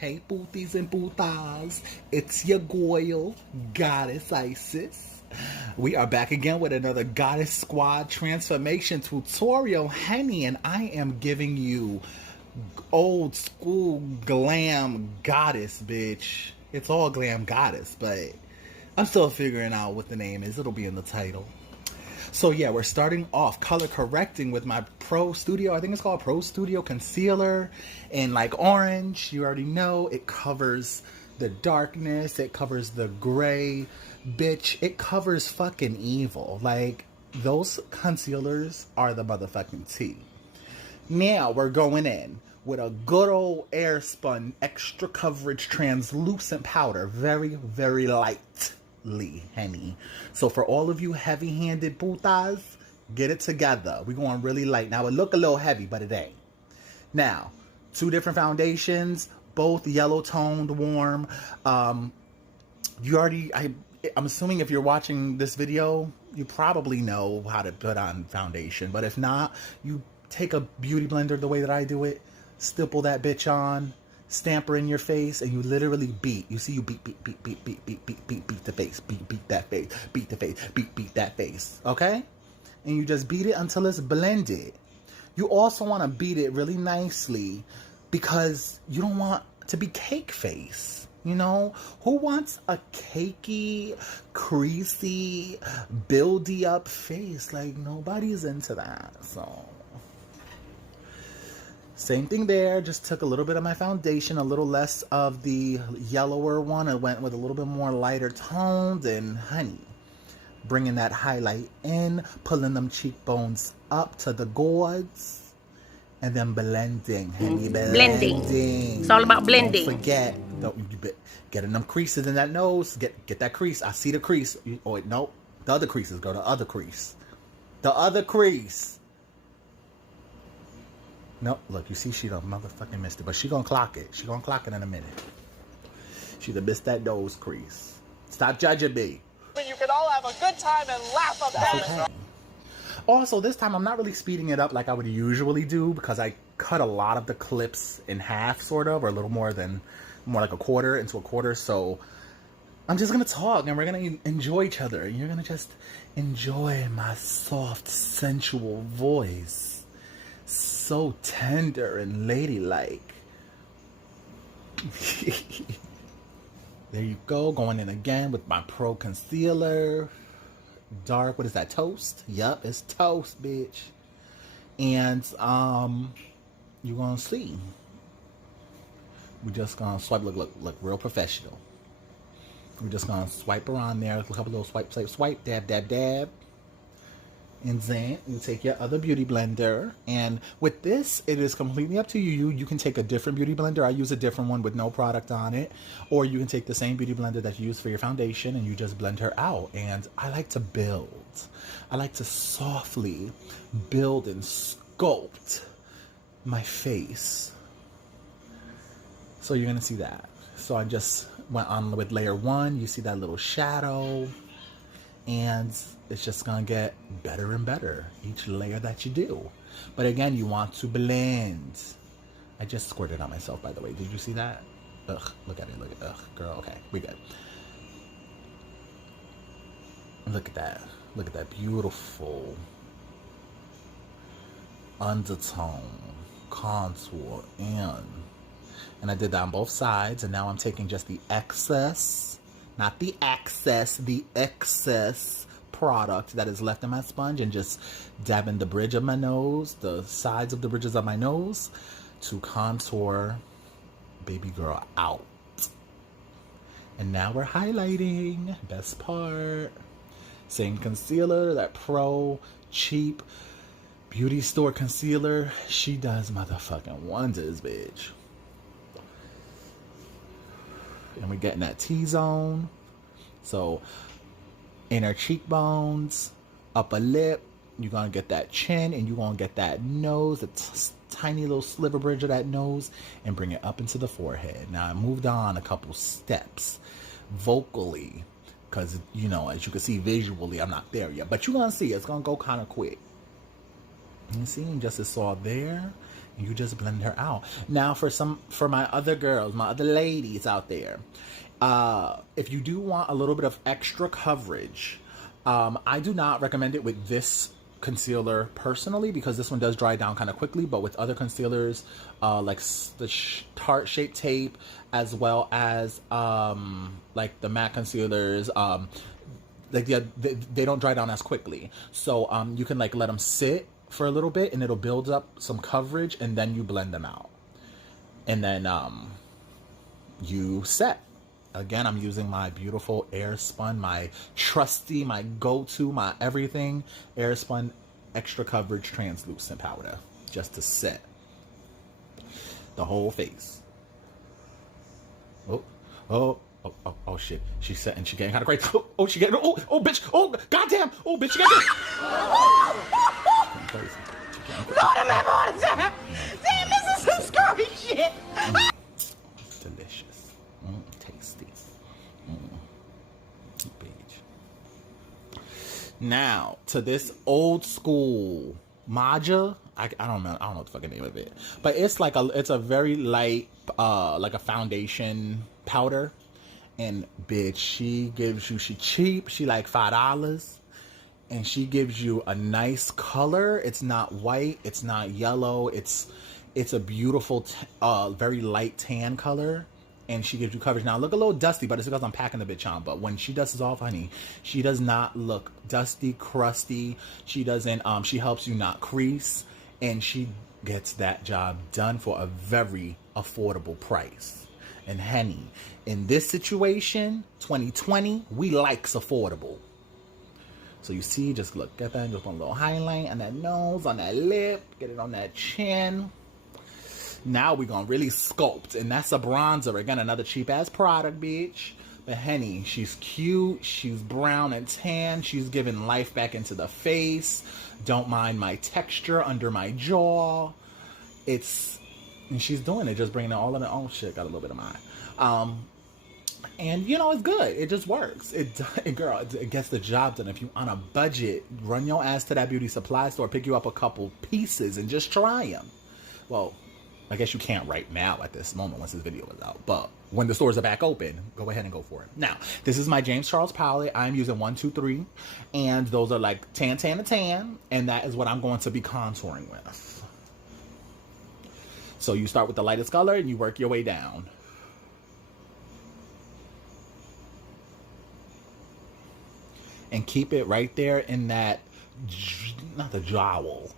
Hey, booties and bootas. It's your Goyle, Goddess Isis. We are back again with another Goddess Squad transformation tutorial, honey, and I am giving you old school glam goddess, bitch. It's all glam goddess, but I'm still figuring out what the name is. It'll be in the title. So yeah, we're starting off color correcting with my Pro Studio. I think it's called Pro Studio Concealer in like orange. You already know it covers the darkness. It covers the gray. Bitch, it covers fucking evil. Like, those concealers are the motherfucking tea. Now we're going in with a good old Airspun extra coverage translucent powder. Very, very light. Honey. So for all of you heavy-handed putas, get it together. We're going really light. Now it look a little heavy, but it ain't. Now, two different foundations, both yellow toned, warm. You already, I'm assuming if you're watching this video, you probably know how to put on foundation. But if not, you take a beauty blender the way that I do it, stipple that bitch on, stamp her in your face, and you literally beat. You see, you beat the face, beat that face, beat the face, beat that face, okay? And you just beat it until it's blended. You also want to beat it really nicely because you don't want to be cake face. You know, who wants a cakey, creasy, buildy up face? Like, nobody's into that, so same thing there, just took a little bit of my foundation, a little less of the yellower one, and went with a little bit more lighter tones, and honey, bringing that highlight in, pulling them cheekbones up to the gourds, and then blending, honey, blending. It's all about blending. Don't forget, getting them creases in that nose, get that crease, I see the crease, oh wait, no, the other creases, go to other crease, the other crease. Nope, look, you see she done motherfucking missed it. But she gonna clock it. She gonna clock it in a minute. She done missed that nose crease. Stop judging me. But you can all have a good time and laugh about it. Okay. Also, this time I'm not really speeding it up like I would usually do because I cut a lot of the clips in half, sort of, or a little more like a quarter into a quarter. So I'm just gonna talk and we're gonna enjoy each other. And you're gonna just enjoy my soft, sensual voice. So tender and ladylike. There you go, going in again with my Pro Concealer. Dark, what is that, toast? Yup, it's toast, bitch. And you're gonna see. We're just gonna swipe, look real professional. We're just gonna swipe around there, a couple little swipe, dab. And then you take your other beauty blender, and with this, it is completely up to you. You can take a different beauty blender. I use a different one with no product on it, or you can take the same beauty blender that you use for your foundation and you just blend her out. And I like to build. I like to softly build and sculpt my face. So you're gonna see that. So I just went on with layer 1. You see that little shadow, and it's just gonna get better and better each layer that you do. But again, you want to blend. I just squirted on myself, by the way. Did you see that? Ugh, look at it, ugh, girl, okay, we good. Look at that beautiful undertone, contour in. And I did that on both sides, and now I'm taking just the excess, not the excess, the excess product that is left in my sponge, and just dabbing the bridge of my nose, the sides of the bridges of my nose, to contour baby girl out. And now we're highlighting. Best part. Same concealer, that Pro cheap beauty store concealer. She does motherfucking wonders, bitch. And we're getting that T-zone. So inner cheekbones, upper lip, you're gonna get that chin, and you're gonna get that nose, the tiny little sliver bridge of that nose, and bring it up into the forehead. Now I moved on a couple steps vocally because, you know, as you can see visually, I'm not there yet, but you're gonna see it's gonna go kind of quick. You see, just it's all there. And you just blend her out. Now for my other girls, my other ladies out there, if you do want a little bit of extra coverage, I do not recommend it with this concealer personally, because this one does dry down kind of quickly, but with other concealers like the Tarte Shape Tape, as well as like the matte concealers, like they don't dry down as quickly. So you can like let them sit for a little bit and it'll build up some coverage, and then you blend them out, and then you set. Again, I'm using my beautiful Airspun, my trusty, my go-to, my everything Airspun extra coverage translucent powder, just to set the whole face. Oh shit. She's setting, she getting kind of crazy. She getting, bitch, goddamn, bitch, she getting crazy. Lord have mercy on the time. Damn, this is some scurvy shit. It's delicious. Tasty. Beach. Now, to this old school Maja. I don't know what the fucking name of it. But it's like it's a very light, like a foundation powder. And bitch, she cheap. She like $5. And she gives you a nice color. It's not white. It's not yellow. It's a beautiful, very light tan color. And she gives you coverage. Now, look a little dusty, but it's because I'm packing the bitch on. But when she dusts off, honey, she does not look dusty, crusty. She doesn't, she helps you not crease. And she gets that job done for a very affordable price. And honey, in this situation, 2020, we likes affordable. So you see, just look at that, just one little highlight on that nose, on that lip, get it on that chin. Now we're gonna really sculpt, and that's a bronzer. Again, another cheap ass product, bitch. But honey, she's cute, she's brown and tan, she's giving life back into the face. Don't mind my texture under my jaw. And she's doing it, just bringing it all in. Oh shit, got a little bit of mine. And you know, it's good. It just works. It gets the job done. If you on a budget, run your ass to that beauty supply store, pick you up a couple pieces, and just try them. Well, I guess you can't right now at this moment once this video is out. But when the stores are back open, go ahead and go for it. Now, this is my James Charles palette. I'm using 1, 2, 3. And those are like tan, tan, and tan. And that is what I'm going to be contouring with. So you start with the lightest color and you work your way down. And keep it right there in that, not the jowl,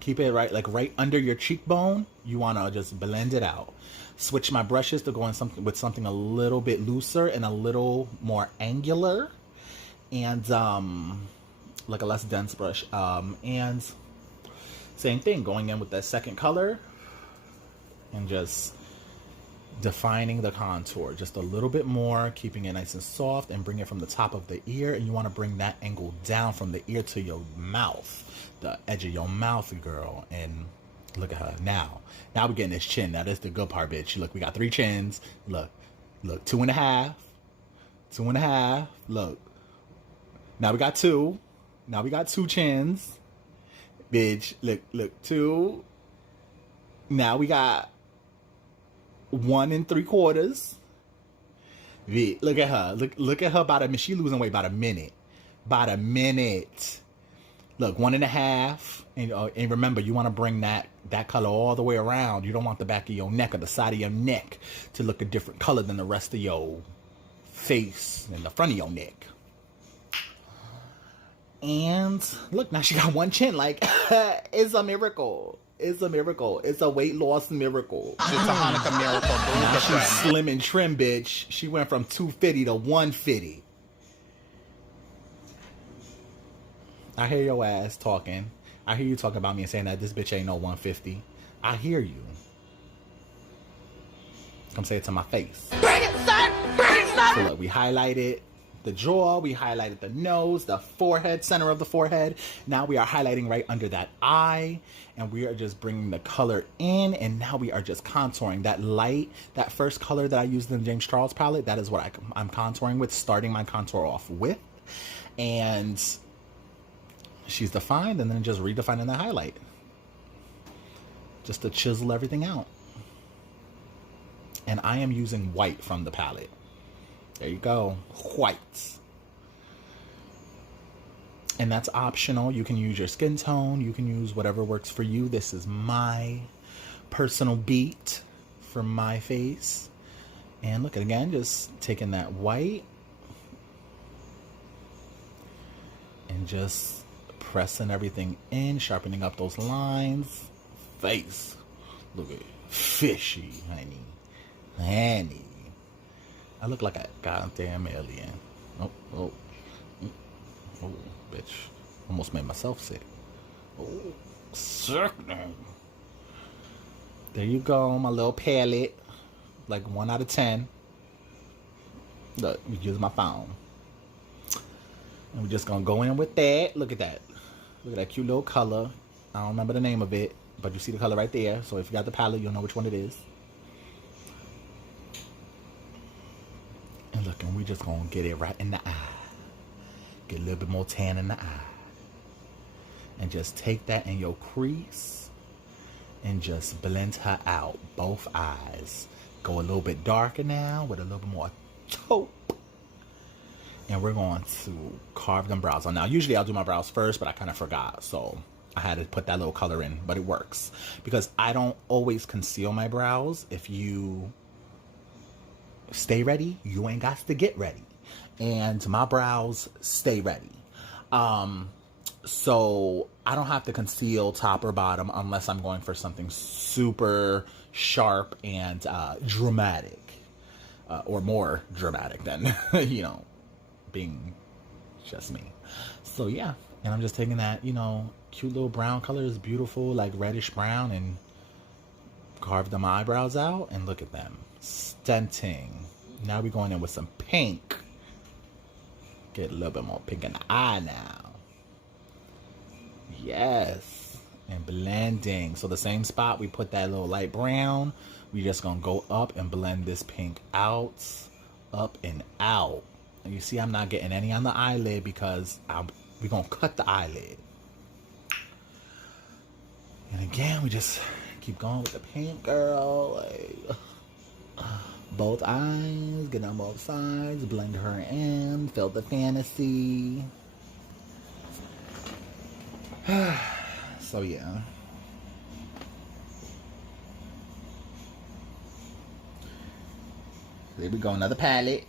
keep it right under your cheekbone. You want to just blend it out. Switch my brushes to go in something a little bit looser and a little more angular, and like a less dense brush. And same thing, going in with that second color and just defining the contour just a little bit more, keeping it nice and soft, and bring it from the top of the ear. And you want to bring that angle down from the ear to your mouth, the edge of your mouth, girl. And look at her now we're getting this chin. Now that's the good part, bitch. Look, we got 3 chins. Look 2.5, look, now we got 2 chins, bitch. Look 2. Now we got 1 3/4. Look at her. Look at her. She losing weight about a minute. Look, 1.5. And remember, you want to bring that color all the way around. You don't want the back of your neck or the side of your neck to look a different color than the rest of your face and the front of your neck. And look, now she got 1 chin. Like, it's a miracle. It's a miracle. It's a weight loss miracle. It's a Hanukkah miracle. Now she's slim and trim, bitch. She went from 250 to 150. I hear your ass talking. I hear you talking about me and saying that this bitch ain't no 150. I hear you. Come say it to my face. Bring it, son! Bring it, son! So look, we highlighted the jaw, we highlighted the nose, the forehead, center of the forehead. Now we are highlighting right under that eye, and we are just bringing the color in, and now we are just contouring that light, that first color that I used in the James Charles palette. That is what I'm contouring with, starting my contour off with. And she's defined, and then just redefining the highlight. just to chisel everything out. And I am using white from the palette. There you go. White. And that's optional. You can use your skin tone. You can use whatever works for you. This is my personal beat for my face. And look, again, just taking that white and just pressing everything in, sharpening up those lines. Face. Look at it. Fishy, honey. Honey. I look like a goddamn alien. Oh, bitch. Almost made myself sick. Oh, sickening. There you go, my little palette. Like 1 out of 10. Look, use my phone. And we're just gonna go in with that. Look at that. Look at that cute little color. I don't remember the name of it, but you see the color right there. So if you got the palette, you'll know which one it is. And look, and we just gonna get it right in the eye. Get a little bit more tan in the eye. And just take that in your crease and just blend her out, both eyes. Go a little bit darker now with a little bit more taupe. And we're going to carve them brows on. Now, usually I'll do my brows first, but I kind of forgot. So I had to put that little color in, but it works. Because I don't always conceal my brows. If you stay ready, you ain't got to get ready. And my brows stay ready. So I don't have to conceal top or bottom unless I'm going for something super sharp and dramatic. Or more dramatic than, you know, being just me. So yeah, and I'm just taking that, you know, cute little brown color is beautiful, like reddish brown, and carve them eyebrows out, and look at them. Stunting. Now we're going in with some pink. Get a little bit more pink in the eye now. Yes. And blending. So the same spot we put that little light brown, we just gonna go up and blend this pink out. Up and out. And you see I'm not getting any on the eyelid because we're gonna cut the eyelid. And again, we just keep going with the pink, girl. Like, both eyes, get on both sides, blend her in, feel the fantasy. So yeah. There we go, another palette.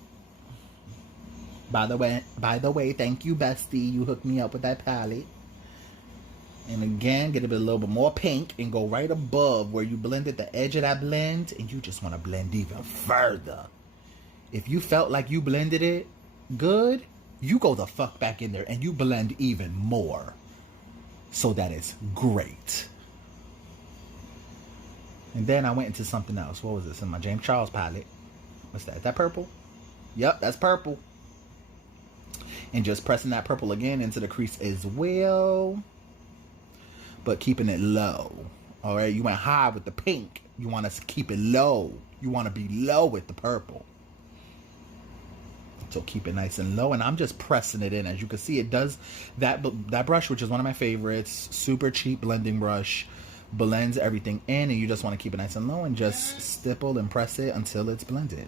By the way, thank you, bestie. You hooked me up with that palette. And again, get a little bit more pink and go right above where you blended the edge of that blend, and you just want to blend even further. If you felt like you blended it good, you go the fuck back in there and you blend even more so that it's great. And then I went into something else. What was this? In my James Charles palette. What's that? Is that purple? Yep, that's purple. And just pressing that purple again into the crease as well. But keeping it low. Alright, you went high with the pink. You want to keep it low. You want to be low with the purple. So keep it nice and low. And I'm just pressing it in. As you can see, it does that brush, which is one of my favorites. Super cheap blending brush. Blends everything in. And you just want to keep it nice and low. And just stipple and press it until it's blended.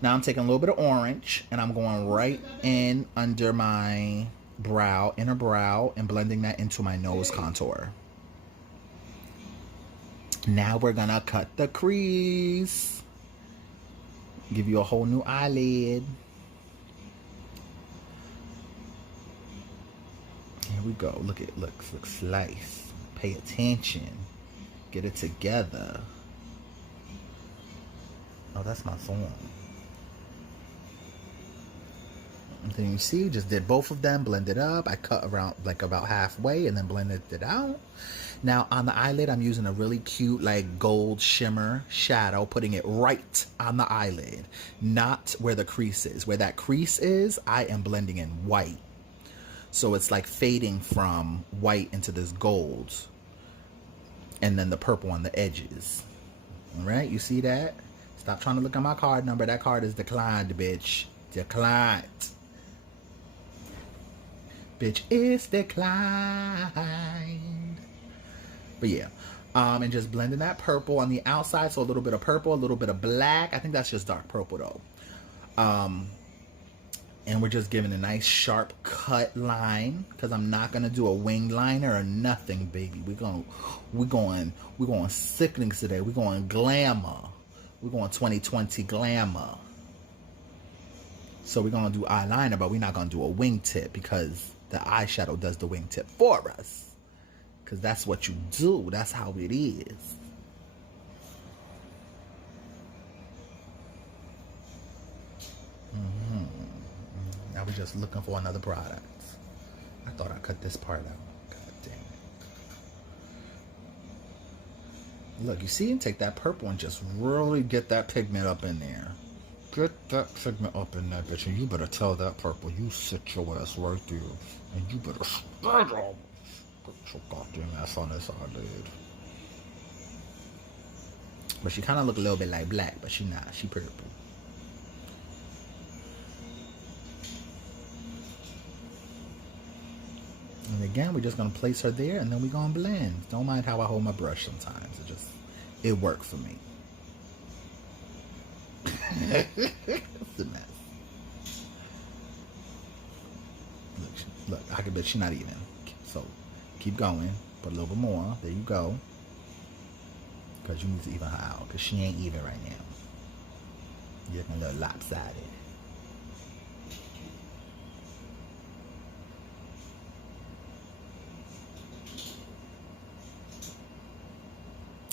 Now I'm taking a little bit of orange. And I'm going right in under my brow, inner brow, and blending that into my nose contour. Now we're gonna cut the crease. Give you a whole new eyelid. Here we go. Look, slice. Pay attention. Get it together. Oh, that's my song. And then you see, just did both of them, blended up. I cut around like about halfway and then blended it out. Now on the eyelid, I'm using a really cute like gold shimmer shadow, putting it right on the eyelid, not where the crease is. Where that crease is, I am blending in white. So it's like fading from white into this gold. And then the purple on the edges. All right, you see that? Stop trying to look at my card number. That card is declined, bitch. Declined. Bitch, it's declined. But yeah. And just blending that purple on the outside. So a little bit of purple, a little bit of black. I think that's just dark purple though. And we're just giving a nice sharp cut line because I'm not gonna do a wing liner or nothing, baby. We're going sickenings today. We're going glamour. We're going 2020 glamour. So we're gonna do eyeliner, but we're not gonna do a wingtip because the eyeshadow does the wingtip for us. Because that's what you do. That's how it is. Now we're just looking for another product. I thought I cut this part out. God damn it. Look, you see? Take that purple and just really get that pigment up in there. Get that pigment up in that bitch. And you better tell that purple, you sit your ass right there. And you better spread them. Get your goddamn ass on this eyelid. But she kind of look a little bit like black, but she not. She purple. And again, we're just going to place her there, and then we're going to blend. Don't mind how I hold my brush sometimes. It works for me. It's a mess. Look, I can bet she's not even. So, keep going. Put a little bit more. There you go. Because you need to even her out. Because she ain't even right now. You're looking a little lopsided.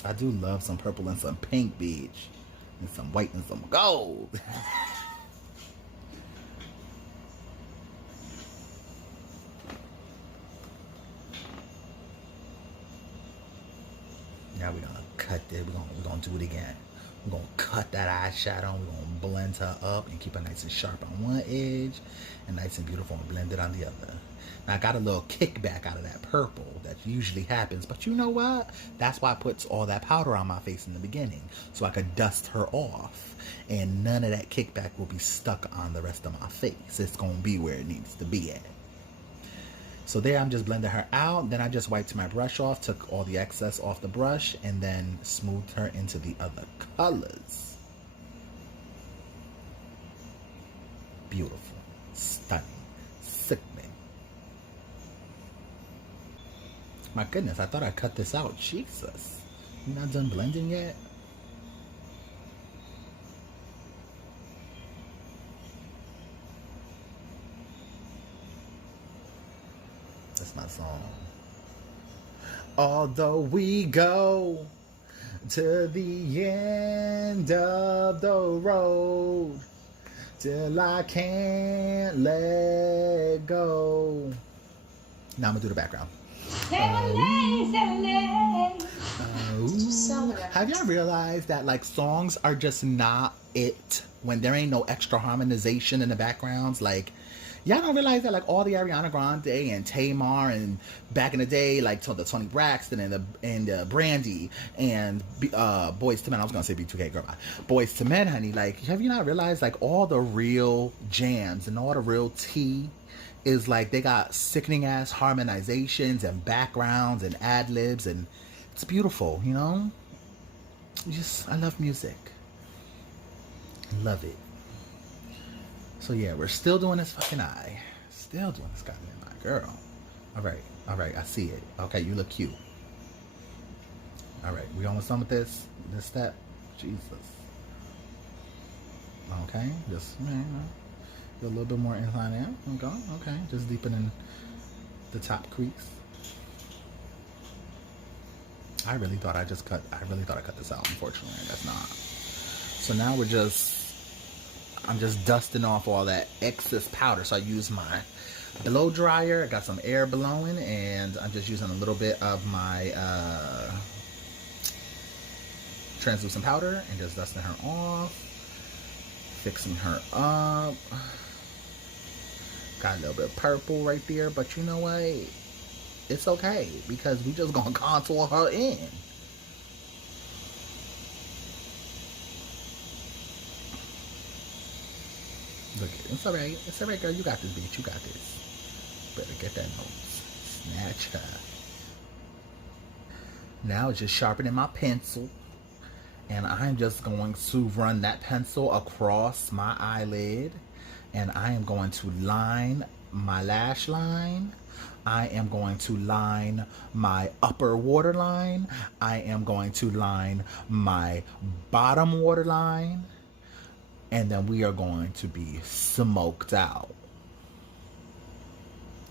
I do love some purple and some pink, bitch. And some white and some gold. Now we're gonna cut it. We're gonna do it again. We're gonna cut that eyeshadow. We're gonna blend her up and keep her nice and sharp on one edge and nice and beautiful and blend it on the other. Now I got a little kickback out of that purple that usually happens, but you know what? That's why I put all that powder on my face in the beginning, so I could dust her off, and none of that kickback will be stuck on the rest of my face. It's gonna be where it needs to be at. So there, I'm just blending her out. Then I just wiped my brush off, took all the excess off the brush, and then smoothed her into the other colors. Beautiful, stunning, sickening. My goodness, I thought I cut this out. Jesus. You're not done blending yet? That's my song. Although we go to the end of the road, till I can't let go. Now I'm gonna do the background. Have y'all realized that like songs are just not it when there ain't no extra harmonization in the backgrounds? Like, y'all don't realize that like all the Ariana Grande and Tamar and back in the day, like the Toni Braxton and the Brandy and Boys to Men. I was gonna say B2K, girl. Boys to Men, honey. Like, have you not realized like all the real jams and all the real tea is like they got sickening ass harmonizations and backgrounds and ad libs, and it's beautiful, you know? I love music. Love it. So yeah, we're still doing this fucking eye. Still doing this goddamn eye, girl. Alright, I see it. Okay, you look cute. Alright, we almost done with this step. Jesus. Okay, just get a little bit more inside there. Okay, just deepening the top crease. I really thought I cut this out. Unfortunately, that's not. So now I'm just dusting off all that excess powder. So I use my blow dryer. I got some air blowing, and I'm just using a little bit of my translucent powder and just dusting her off, fixing her up. Got a little bit of purple right there, but you know what? It's okay because we just gonna contour her in. Look, it's alright. It's alright, girl. You got this, bitch. You got this. Better get that nose. Snatch her. Now it's just sharpening my pencil. And I'm just going to run that pencil across my eyelid. And I am going to line my lash line. I am going to line my upper waterline. I am going to line my bottom waterline. And then we are going to be smoked out.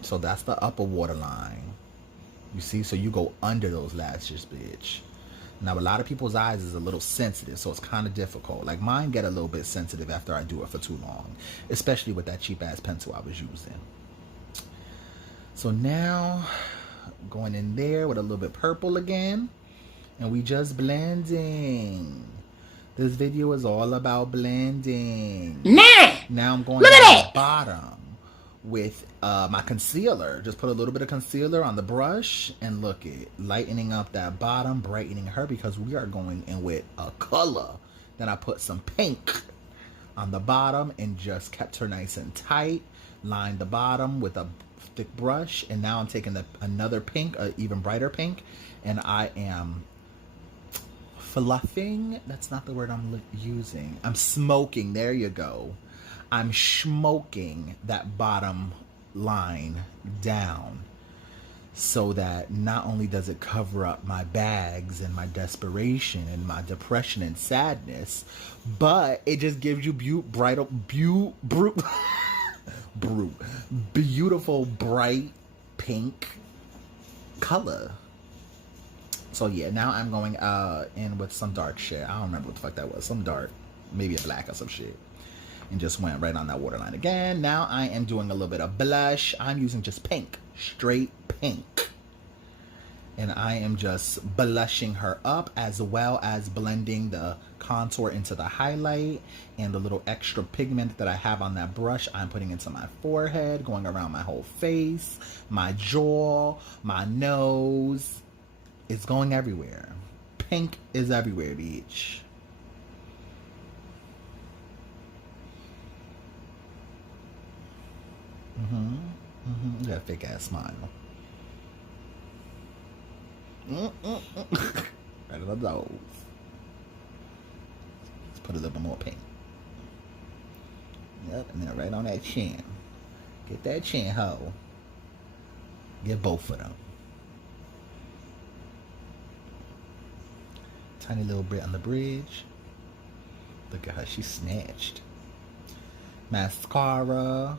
So that's the upper waterline. You see? So you go under those lashes, bitch. Now, a lot of people's eyes is a little sensitive, so it's kind of difficult. Like, mine get a little bit sensitive after I do it for too long, especially with that cheap-ass pencil I was using. So now, going in there with a little bit purple again, and we just blending. This video is all about blending. Now I'm going down the bottom with my concealer. Just put a little bit of concealer on the brush and look it, lightening up that bottom, brightening her, because we are going in with a color. Then I put some pink on the bottom and just kept her nice and tight. Lined the bottom with a thick brush, and now I'm taking another pink, even brighter pink, and I am fluffing. That's not the word I'm using. I'm smoking. There you go. I'm smoking that bottom line down so that not only does it cover up my bags and my desperation and my depression and sadness, but it just gives you beautiful bright pink color. So yeah, now I'm going in with some dark shit. I don't remember what the fuck that was. Some dark, maybe a black or some shit. And just went right on that waterline again. Now I am doing a little bit of blush. I'm using just pink, straight pink. And I am just blushing her up, as well as blending the contour into the highlight, and the little extra pigment that I have on that brush I'm putting into my forehead, going around my whole face, my jaw, my nose. It's going everywhere. Pink is everywhere, bitch. You got a fake ass smile. Right on the nose. Let's put a little bit more pink. Yep, and then right on that chin. Get that chin, hoe. Get both of them. Tiny little bit on the bridge. Look at her, she's snatched. Mascara.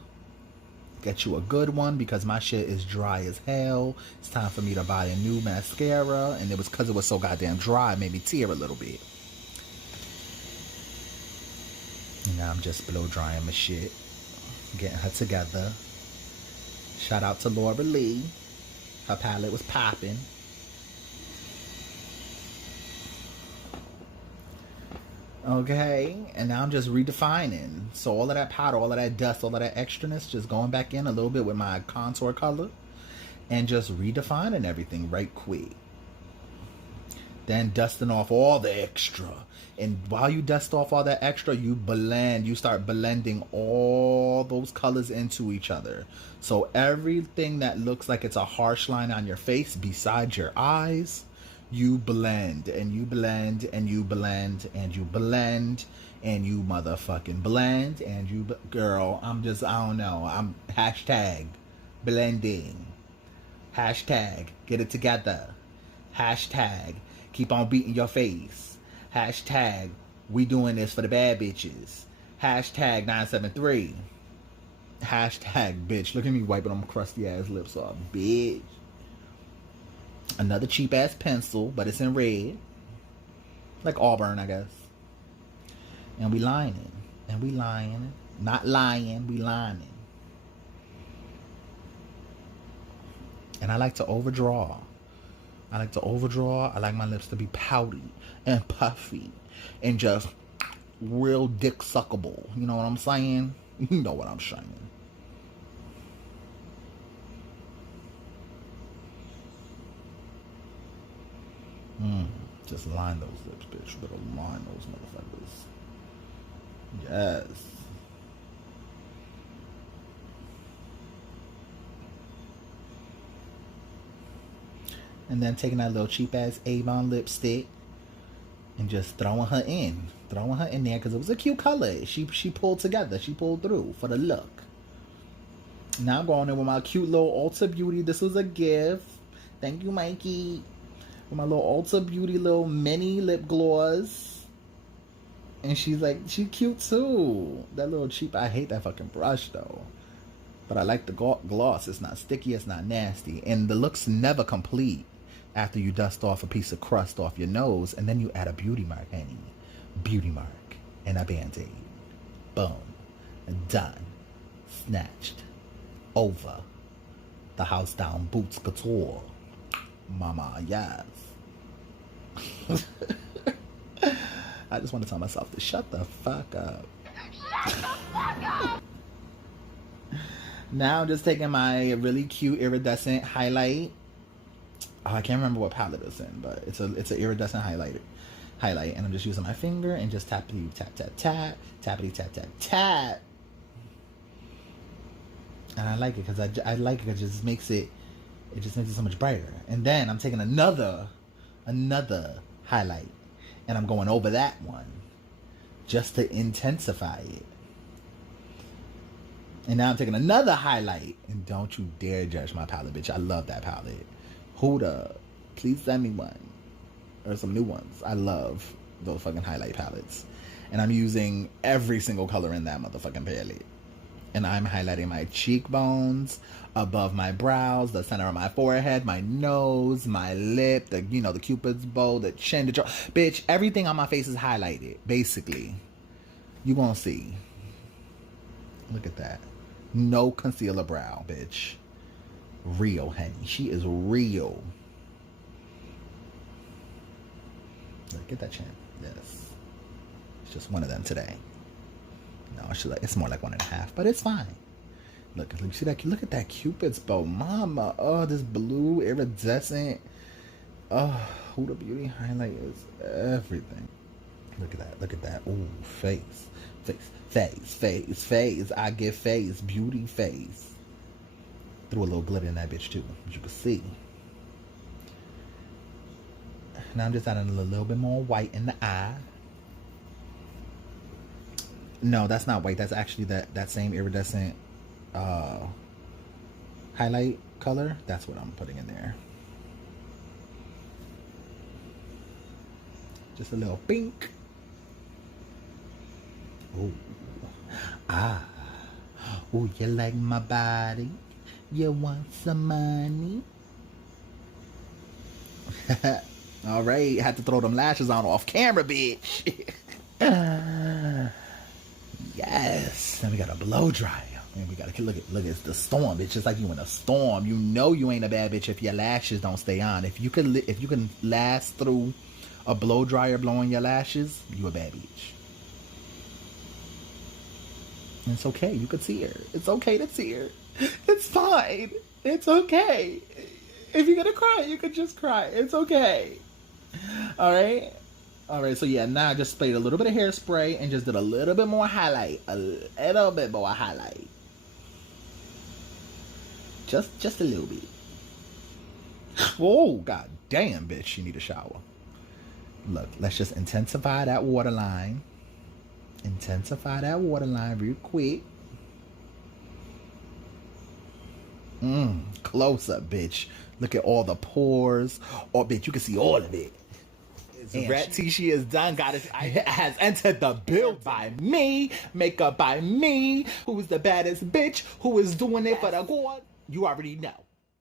Get you a good one, because my shit is dry as hell. It's time for me to buy a new mascara, and it was because it was so goddamn dry, it made me tear a little bit. And now I'm just blow drying my shit, getting her together. Shout out to Laura Lee. Her palette was popping. Okay, and now I'm just redefining. So all of that powder, all of that dust, all of that extraness, just going back in a little bit with my contour color and just redefining everything right quick. Then dusting off all the extra. And while you dust off all that extra, you start blending all those colors into each other. So everything that looks like it's a harsh line on your face besides your eyes, you blend and you blend and you blend and you blend and you motherfucking blend and you, girl, I don't know. I'm hashtag blending. Hashtag get it together. Hashtag keep on beating your face. Hashtag we doing this for the bad bitches. Hashtag 973. Hashtag bitch. Look at me wiping them crusty ass lips off, bitch. Another cheap ass pencil, but it's in red. Like Auburn, I guess. And we lining. And we lying. Not lying, we lining. And I like to overdraw. I like my lips to be pouty and puffy and just real dick suckable. You know what I'm saying? You know what I'm saying. Just line those lips, bitch. You better line those motherfuckers. Yes. And then taking that little cheap ass Avon lipstick and just throwing her in there because it was a cute color. She pulled together. She pulled through for the look. Now I'm going in with my cute little Ulta Beauty. This was a gift. Thank you, Mikey. With my little Ulta Beauty little mini lip gloss. And she's cute too. That little cheap, I hate that fucking brush though. But I like the gloss. It's not sticky, it's not nasty. And the look's never complete after you dust off a piece of crust off your nose. And then you add a beauty mark, honey. Beauty mark. And a Band-Aid. Boom. Done. Snatched. Over. The house down boots couture. Mama, yes. I just want to tell myself to shut the fuck up. Shut the fuck up! Now I'm just taking my really cute iridescent highlight. Oh, I can't remember what palette it's in, but it's an iridescent highlight, and I'm just using my finger and just tappity tap tap tap, tappity tap tap tap. And I like it because I like it because it just makes it so much brighter. And then I'm taking another highlight, and I'm going over that one just to intensify it. And now I'm taking another highlight. And don't you dare judge my palette, bitch. I love that palette. Huda, please send me one. Or some new ones. I love those fucking highlight palettes. And I'm using every single color in that motherfucking palette. And I'm highlighting my cheekbones, above my brows, the center of my forehead, my nose, my lip, the Cupid's bow, the chin, the jaw. Bitch, everything on my face is highlighted, basically. You gonna see. Look at that. No concealer brow, bitch. Real, honey. She is real. Look, get that chin. Yes. It's just one of them today. No, it's more like 1.5, but it's fine. Look, you see that? Look at that Cupid's bow, mama. Oh, this blue iridescent. Oh, Huda Beauty highlight is everything. Look at that. Look at that. Ooh, face. I give face. Beauty face. Threw a little glitter in that bitch too, as you can see. Now I'm just adding a little bit more white in the eye. No, that's not white. That's actually that same iridescent highlight color. That's what I'm putting in there. Just a little pink. Ooh. Ah. Ooh, you like my body? You want some money? All right. Had to throw them lashes on off camera, bitch. Yes. Then we got a blow dryer. And we gotta look at it's the storm, bitch. It's like you in a storm. You know you ain't a bad bitch if your lashes don't stay on. If you can last through a blow dryer blowing your lashes, you a bad bitch. And it's okay. You could see her. It's okay to see her. It's fine. It's okay. If you're gonna cry, you could just cry. It's okay. All right. So yeah, now I just sprayed a little bit of hairspray and just did a little bit more highlight. A little bit more highlight. Just a little bit. Oh, god damn, bitch. You need a shower. Look, let's just intensify that waterline. Intensify that waterline real quick. Close up, bitch. Look at all the pores. Oh, bitch, you can see all of it. Ratchet, she is done. Has entered the build by me. Makeup by me. Who's the baddest bitch? Who is doing it for the God? You already know.